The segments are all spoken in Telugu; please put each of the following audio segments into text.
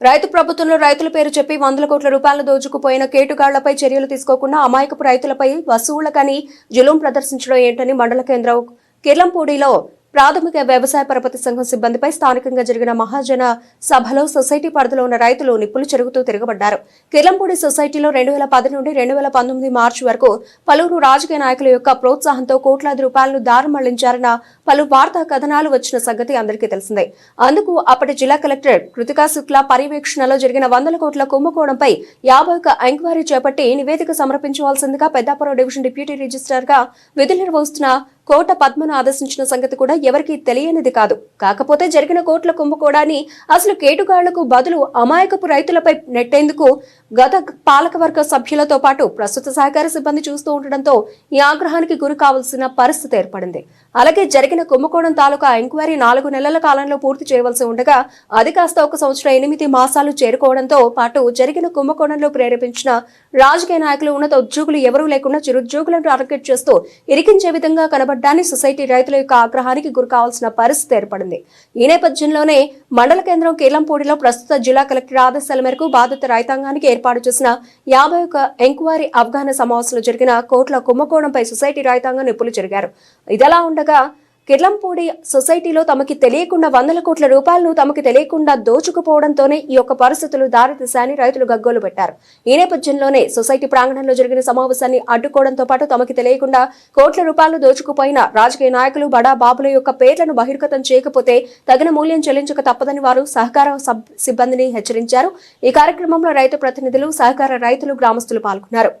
రైతు ప్రభుత్వంలో రైతుల పేరు చెప్పి వందల కోట్ల రూపాయలు దోచుకుపోయిన కేటుగాళ్ళపై చర్యలు తీసుకోకుండా అమాయకపు రైతులపై వసూళ్ళకని జులుం ప్రదర్శించడం ఏంటని మండల కేంద్రం కిర్లంపూడిలో ప్రాథమిక వ్యవసాయ పరపతి సంఘం సిబ్బందిపై స్థానికంగా జరిగిన మహాజన సభలో సొసైటీ పరిధిలో ఉన్న రైతులు నిప్పులు చెరుగుతూ తిరగబడ్డారు. కిలంపూడి సొసైటీలో రెండు వేల పది నుండి రెండు వేల పంతొమ్మిది మార్చి వరకు పలువురు రాజకీయ నాయకుల యొక్క ప్రోత్సాహంతో కోట్లాది రూపాయలను దారి మళ్ళించారన్న పలు వార్తా కథనాలు వచ్చిన సంగతి అందరికీ తెలిసిందే. అందుకు అప్పటి జిల్లా కలెక్టర్ కృతికా శుక్లా పర్యవేక్షణలో జరిగిన వందల కోట్ల కుంభకోణంపై యాభై ఒక ఎంక్వైరీ చేపట్టి నివేదిక సమర్పించవలసిందిగా పెద్దాపురం డివిజన్ డిప్యూటీ రిజిస్ట్రార్గా విధులు నిర్వహిస్తున్న కోట పద్మను ఆదేశించిన సంగతి కూడా ఎవరికీ తెలియనిది కాదు. కాకపోతే జరిగిన కోట్ల కుంభకోణాన్ని అసలు కేటుగాళ్ళకు బదులు అమాయకపు రైతులపై నెట్టేందుకు గత పాలకవర్గ సభ్యులతో పాటు ప్రస్తుత సహకార సిబ్బంది చూస్తూ ఉండడంతో ఈ ఆగ్రహానికి గురి కావాల్సిన పరిస్థితి ఏర్పడింది. అలాగే జరిగిన కుంభకోణం తాలూకా ఎంక్వైరీ నాలుగు నెలల కాలంలో పూర్తి చేయవలసి ఉండగా అది కాస్త ఒక సంవత్సరం ఎనిమిది మాసాలు చేరుకోవడంతో పాటు జరిగిన కుంభకోణంలో ప్రేరేపించిన రాజకీయ నాయకులు ఉన్నత ఉద్యోగులు ఎవరూ లేకుండా చిరుద్యోగులను టార్గెట్ చేస్తూ ఇరికించే విధంగా కనబడ్డాన్ని సొసైటీ రైతుల యొక్క ఆగ్రహానికి గురి కావాల్సిన పరిస్థితి ఏర్పడింది. ఈ నేపథ్యంలోనే మండల కేంద్రం కీలంపూడిలో ప్రస్తుత జిల్లా కలెక్టర్ ఆదేశాల మేరకు బాధిత రైతాంగానికి ఏర్పాటు చేసిన యాభై ఒక ఎంక్వైరీ అవగాహన సమావేశంలో జరిగిన కోట్ల కుంభకోణంపై సొసైటీ రైతాంగం నిప్పులు జరిగారు. ఇదిలా ఉండగా కిర్లంపూడి సొసైటీలో తమకి తెలియకుండా వందల కోట్ల రూపాయలను తమకి తెలియకుండా దోచుకుపోవడంతోనే ఈ యొక్క పరిస్థితులు దారితీశాయని రైతులు గగ్గోలు పెట్టారు. ఈ నేపథ్యంలోనే సొసైటీ ప్రాంగణంలో జరిగిన సమావేశాన్ని అడ్డుకోవడంతో పాటు తమకి తెలియకుండా కోట్ల రూపాయలు దోచుకుపోయిన రాజకీయ నాయకులు బడా బాబుల యొక్క పేర్లను బహిర్గతం చేయకపోతే తగిన మూల్యం చెల్లించక తప్పదని వారు సహకార సబ్- సిబ్బందిని హెచ్చరించారు. ఈ కార్యక్రమంలో రైతు ప్రతినిధులు సహకార రైతులు గ్రామస్తులు పాల్గొన్నారు.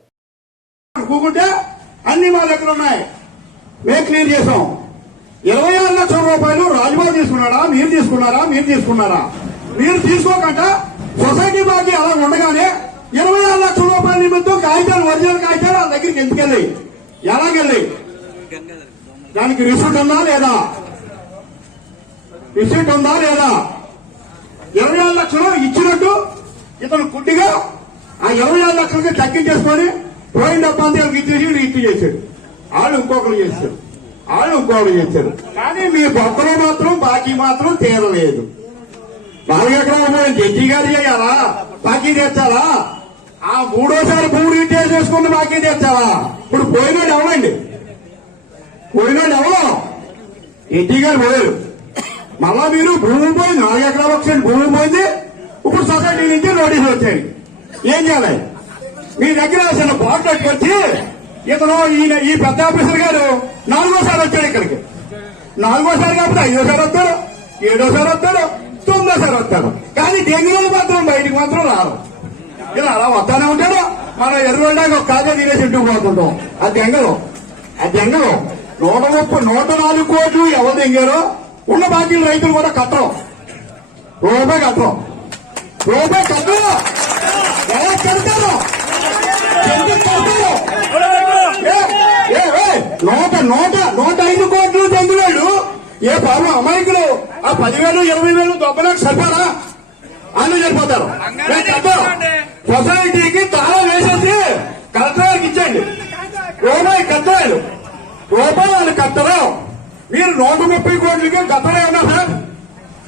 అన్ని మా దగ్గర ఉన్నాయి. మేము క్లీన్ చేసాం. ఇరవై ఆరు లక్షల రూపాయలు రాజుబాబు తీసుకున్నాడా? మీరు తీసుకున్నారా? మీరు తీసుకున్నారా? మీరు తీసుకోకుండా సొసైటీ బాకీ అలా ఉండగానే ఇరవై ఆరు లక్షల రూపాయల నిమిత్తం కాగితాలు ఒరిజినల్ కాగితాలు వాళ్ళ దగ్గరికి ఎందుకు వెళ్ళాయి ఎలాగెళ్ళాయి? దానికి రిసిప్ట్ ఉందా లేదా? రిసిప్ట్ ఉందా లేదా? ఇరవై ఆరు లక్షలు ఇచ్చినట్టు ఇతను గుడ్డిగా ఆ ఇరవై ఆరు లక్షలకి తగ్గించేసుకొని పోయిన డబ్బా అంతా ఇచ్చేసి వీళ్ళు ఇచ్చి చేశాడు. వాళ్ళు ఇంకొకరు చేశారు వాళ్ళు గోడ చేశారు. కానీ మీ బొక్కలో మాత్రం బాకీ మాత్రం తీరలేదు. నాలుగు ఎకరాల పోయిన జడ్జి గారు చేయాలా? బాకీ తెచ్చాలా ఆ మూడోసారి భూమి రిటైర్ చేసుకున్న బాకీ తెచ్చాలా ఇప్పుడు పోయినాడు ఎవరండి? పోయినాడు ఎవరు? జడ్జి గారు పోయారు. మళ్ళా మీరు భూమి పోయింది నాలుగు ఎకరాల ఒకసారి భూమి పోయింది ఇప్పుడు సొసైటీ నుంచి నోటీసులు వచ్చాయి. ఏం చేయాలి? మీ దగ్గర అసలు బాట్ వచ్చి ఇతను ఈయన ఈ పెద్ద ఆఫీసర్ గారు నాలుగోసారి వచ్చాడు ఇక్కడికి. నాలుగోసారి కాకపోతే ఐదోసారి వస్తాడు ఏడోసారి వస్తాడు తొమ్మిదోసారి వస్తాడు. కానీ డెంగ్యూలు మాత్రం బయటికి మాత్రం రారు. ఇలా అలా వస్తానే ఉంటాడు. మనం ఎర్రగొండకి ఒక కాజా తినేసి ఇంటికి పోతుంటాం. ఆ దెంగలు ఆ దెంగలు నూట ముప్పై నూట నాలుగు కోట్లు ఎవరు దెంగారో ఉన్న బాకీలు రైతులు కూడా కట్టరు. రూపాయి కట్టరు. రూపాయి కట్టరు. ఎలా కడతారు ఎందుకు కడతారు ఏ, ఏ, ఏ, నూట నూట నూట ఐదు కోట్లు దెంగులేడు ఏ పాపం అమాయకులు. ఆ పదివేలు ఇరవై వేలు దొబ్బలకు సరిపోరా? అన్ని సరిపోతారు. సొసైటీకి తాళం వేసేసి కలెక్టర్కి ఇచ్చేయండి. రూపాయి కట్టాలి రూపాయి వాళ్ళు కట్టరు మీరు నూట ముప్పై కోట్లకి గతంలో ఏమన్నా సార్?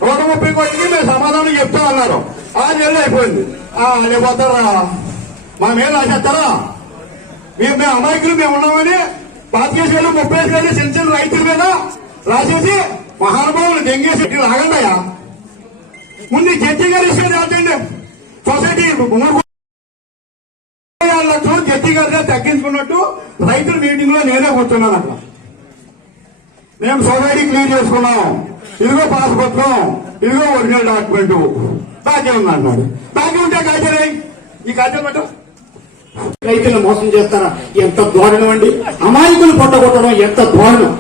నూట ముప్పై కోట్లకి మేము సమాధానం చెప్తా అన్నారు. ఆరు నెలలు అయిపోయింది. ఆ లేకపోతారా మా మీద రాసేస్తారా? మేము మేము అమాయకులు మేము ఉన్నామని పాతికేసి వేలు ముప్పై వేలు చిన్న చిన్న రైతుల మీద రాసేసి మహానుభావులు దెంగేసి ఇట్లా ఆగండియా ముందు జడ్జి గారు ఇచ్చేది సొసైటీ లక్షలు జడ్జి గారిగా తగ్గించుకున్నట్టు రైతుల మీటింగ్లో నేనే కూర్చున్నాను అక్కడ. మేము సొసైటీ క్లియర్ చేసుకున్నాం. ఇదిగో పాస్ పత్రం ఇదిగో ఒరిజినల్ డాక్యుమెంట్. బాకీ ఉంది అన్నాడు బాకీ ఉంటే కాజలే ఈ కాజల్ పెట్టు. రైతులను మోసం చేస్తారా? ఎంత దారుణం అండి. అమాయకులు పొట్టగొట్టడం ఎంత దారుణం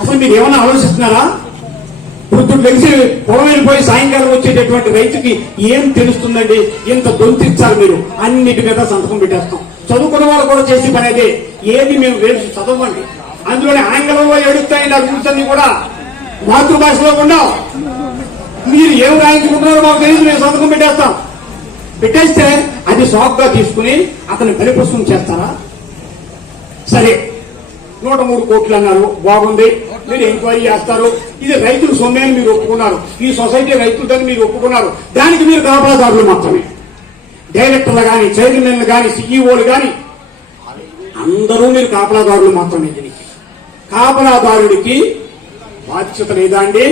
అసలు మీరు ఏమైనా ఆలోచిస్తున్నారా? వృద్ధుడు తెలిసి పొలం వెళ్ళిపోయి సాయంకాలం వచ్చేటటువంటి రైతుకి ఏం తెలుస్తుందండి? ఇంత దొంతిచ్చారు మీరు? అన్నిటి మీద సంతకం పెట్టేస్తాం. చదువుకున్న వాళ్ళు కూడా చేసే పని అదే. ఏది మేము వేసి చదవండి. అందులోనే ఆంగ్లంలో ఎడుస్తాయండి ఆ రూల్స్ అన్ని కూడా. మాతృభాషలో కూడా మీరు ఏం రాయించుకుంటున్నారో మాకు తెలియదు మేము సంతకం పెట్టేస్తాం. పెట్టేస్తే అది షాక్గా తీసుకుని అతను బలిపుష్పం చేస్తారా? సరే. నూట మూడు కోట్లు అన్నారు. బాగుంది. మీరు ఎంక్వైరీ చేస్తారు. ఇది రైతుల సొమ్మేని మీరు ఒప్పుకున్నారు. ఈ సొసైటీ రైతులదని మీరు ఒప్పుకున్నారు. దానికి మీరు కాపలాదారులు మాత్రమే. డైరెక్టర్లు కానీ చైర్మన్లు కానీ సీఈఓలు కానీ అందరూ మీరు కాపలాదారులు మాత్రమే దీనికి. కాపలాదారుడికి బాధ్యత లేదా అండి?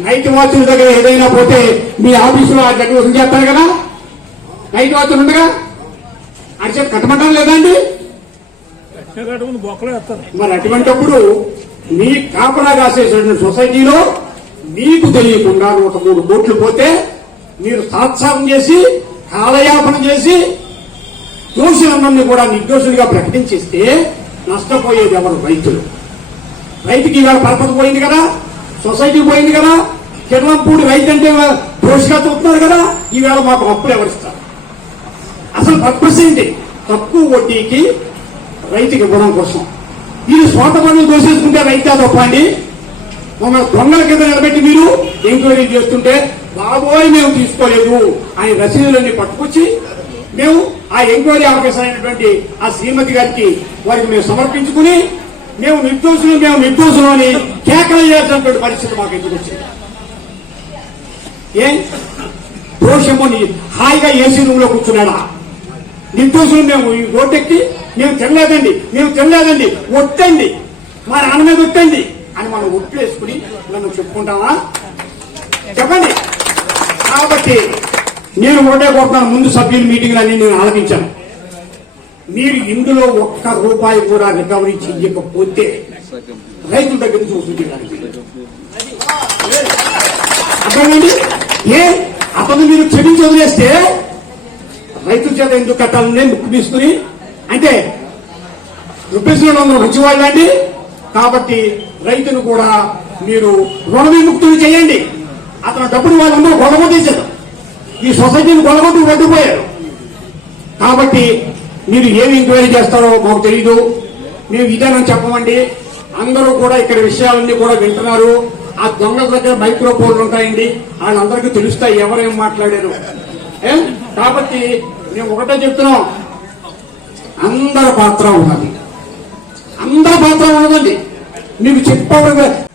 నైట్ వాచ్ల దగ్గర ఏదైనా పోతే మీ ఆఫీసులో ఆ దగ్గర వసూలు చేస్తారు కదా? నైట్ వాచ్లు ఉండగా? అడిచేది కట్టమంటారు లేదండి మరి అటువంటప్పుడు మీ కాపలా కాసేసినటువంటి సొసైటీలో మీకు తెలియకుండా నూట మూడు కోట్లు పోతే మీరు తాత్సారం చేసి కాలయాపన చేసి దోషులందరినీ కూడా నిర్దోషులుగా ప్రకటించేస్తే నష్టపోయేది ఎవరు? రైతులు. రైతుకి ఇవాళ పరపతి పోయింది కదా సొసైటీ పోయింది కదా కిర్లంపూడి రైతు అంటే దోషిగా చూస్తున్నారు కదా ఈవేళ మాకు అప్పులు ఎవరిస్తారు అసలు పర్పస్ ఏంటి తక్కువ వడ్డీకి రైతుకి ఇవ్వడం కోసం మీరు స్వంత పనులు దోసేసుకుంటే రైతా తప్ప అండి మమ్మల్ని దొంగల కింద నిలబెట్టి మీరు ఎంక్వైరీ చేస్తుంటే బాబోయ్ మేము తీసుకోలేదు ఆయన రసీదులన్నీ పట్టుకొచ్చి మేము ఆ ఎంక్వైరీ ఆఫీసర్ అయినటువంటి ఆ శ్రీమతి గారికి వారికి మేము సమర్పించుకుని మేము నిర్దోషులు మేము నిర్దోషులు అని కేకలేయాల్సినటువంటి పరిస్థితి మాకు ఎందుకు వచ్చింది? ఏం? దోషము హాయిగా ఏసీ రూమ్లో కూర్చున్నాడా? నిర్దోషులు మేము ఈ రోడ్డెక్కి మేము తినలేదండి మేము తినలేదండి ఒట్టండి మా నాన్న మీద ఒట్టండి అని మనం ఒట్టు వేసుకుని నన్ను చెప్పుకుంటామా చెప్పండి. కాబట్టి నేను ఒకటే కోరుతున్నాను ముందు సభ్యుల మీటింగ్ అని నేను ఆలపించాను. మీరు ఇందులో ఒక్క రూపాయి కూడా రికవరీ చెయ్యకపోతే రైతుల దగ్గర నుంచి వసూలు చేయడానికి అర్థమైంది ఏ? అతను మీరు క్షమించి వదిలేస్తే రైతుల చేత ఎందుకు కట్టాలని ముక్కు తీసుకుని అంటే రుపేసిన మంచివాళ్ళు అండి కాబట్టి రైతును కూడా మీరు రుణ విముక్తులు చేయండి. అతను డబ్బులు వాళ్ళందరూ గొడవతీశారు ఈ సొసైటీని గొడవకు పట్టుపోయారు కాబట్టి మీరు ఏమి ఎంక్వైరీ చేస్తారో మాకు తెలియదు మేము ఇదేనని చెప్పమండి. అందరూ కూడా ఇక్కడ విషయాలన్నీ కూడా వింటున్నారు. ఆ దొంగల దగ్గర మైక్రోఫోన్లు ఉంటాయండి. వాళ్ళందరికీ తెలుస్తాయి ఎవరేం మాట్లాడారు. ఏం? కాబట్టి మేము ఒకటే చెప్తున్నాం. అందరి పాత్ర ఉన్నది. అందరి పాత్ర ఉన్నదండి. మీకు చెప్పవలసిన